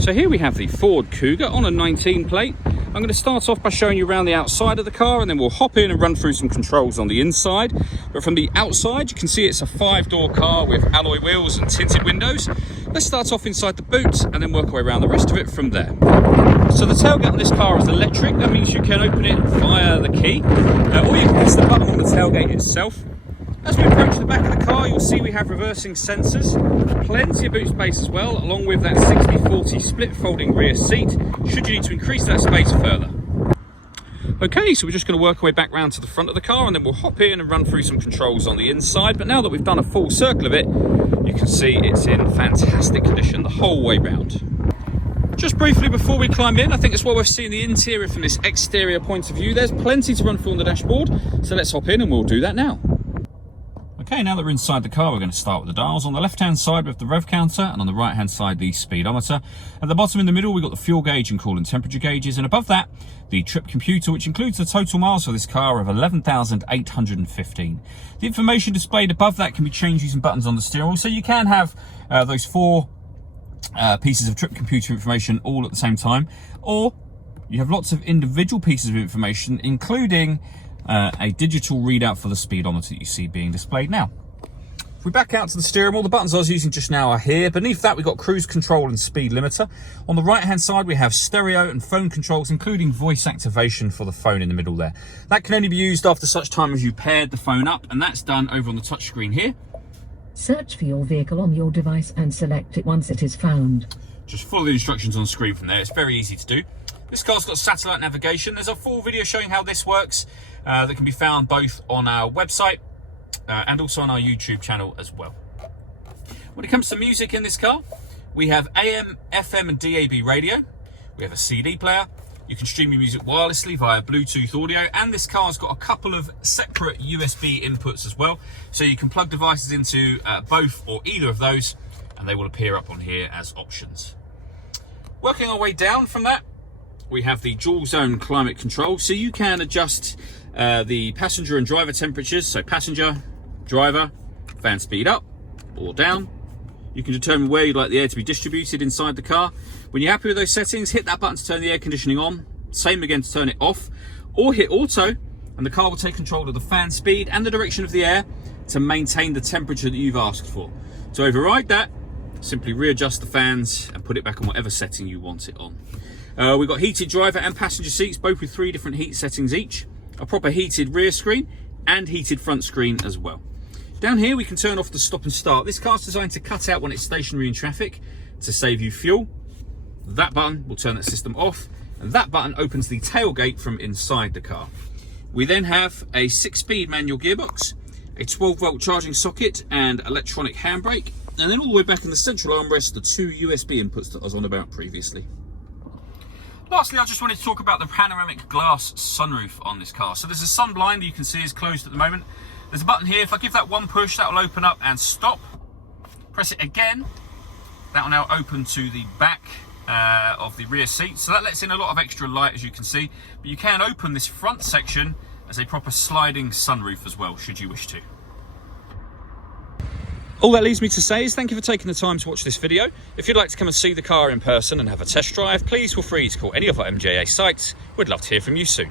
So here we have the Ford Kuga on a 19 plate. I'm going to start off by showing you around the outside of the car, and then we'll hop in and run through some controls on the inside. But from the outside, you can see it's a 5-door car with alloy wheels and tinted windows. Let's start off inside the boot and then work our way around the rest of it from there. So the tailgate on this car is electric. That means you can open it via the key, or you can press the button on the tailgate itself. As we approach the back of the car, you'll see we have reversing sensors, plenty of boot space as well, along with that 60-40 split folding rear seat, should you need to increase that space further. Okay, so we're just going to work our way back round to the front of the car, and then we'll hop in and run through some controls on the inside. But now that we've done a full circle of it, you can see it's in fantastic condition the whole way round. Just briefly before we climb in, I think it's well worth seeing the interior from this exterior point of view. There's plenty to run through on the dashboard, so let's hop in and we'll do that now. Okay, now that we're inside the car, we're going to start with the dials. On the left-hand side, we have the rev counter, and on the right-hand side, the speedometer. At the bottom in the middle, we've got the fuel gauge and coolant temperature gauges, and above that, the trip computer, which includes the total miles for this car of 11,815. The information displayed above that can be changed using buttons on the steering wheel, so you can have those 4 pieces of trip computer information all at the same time, or you have lots of individual pieces of information, including a digital readout for the speedometer that you see being displayed now. If we back out to the steering wheel, the buttons I was using just now are here. Beneath that, we've got cruise control and speed limiter. On the right-hand side, we have stereo and phone controls, including voice activation for the phone in the middle there. That can only be used after such time as you paired the phone up, and that's done over on the touchscreen here. Search for your vehicle on your device and select it once it is found. Just follow the instructions on screen from there. It's very easy to do. This car's got satellite navigation. There's a full video showing how this works that can be found both on our website and also on our YouTube channel as well. When it comes to music in this car, we have AM, FM and DAB radio. We have a CD player. You can stream your music wirelessly via Bluetooth audio, and this car's got a couple of separate USB inputs as well. So you can plug devices into both or either of those, and they will appear up on here as options. Working our way down from that, we have the dual zone climate control, so you can adjust the passenger and driver temperatures. So passenger, driver, fan speed up or down. You can determine where you'd like the air to be distributed inside the car. When you're happy with those settings, hit that button to turn the air conditioning on. Same again to turn it off, or hit auto, and the car will take control of the fan speed and the direction of the air to maintain the temperature that you've asked for. To override that, simply readjust the fans and put it back on whatever setting you want it on. We've got heated driver and passenger seats, both with 3 different heat settings each, a proper heated rear screen and heated front screen as well. Down here we can turn off the stop and start. This car's designed to cut out when it's stationary in traffic to save you fuel. That button will turn that system off, and that button opens the tailgate from inside the car. We then have a 6-speed manual gearbox, a 12-volt charging socket and electronic handbrake, and then all the way back in the central armrest, the 2 USB inputs that I was on about previously. Lastly, I just wanted to talk about the panoramic glass sunroof on this car. So there's a sun blind that you can see is closed at the moment. There's a button here. If I give that one push, that will open up and stop. Press it again. That will now open to the back of the rear seat. So that lets in a lot of extra light, as you can see. But you can open this front section as a proper sliding sunroof as well, should you wish to. All that leaves me to say is thank you for taking the time to watch this video. If you'd like to come and see the car in person and have a test drive, please feel free to call any of our MJA sites. We'd love to hear from you soon.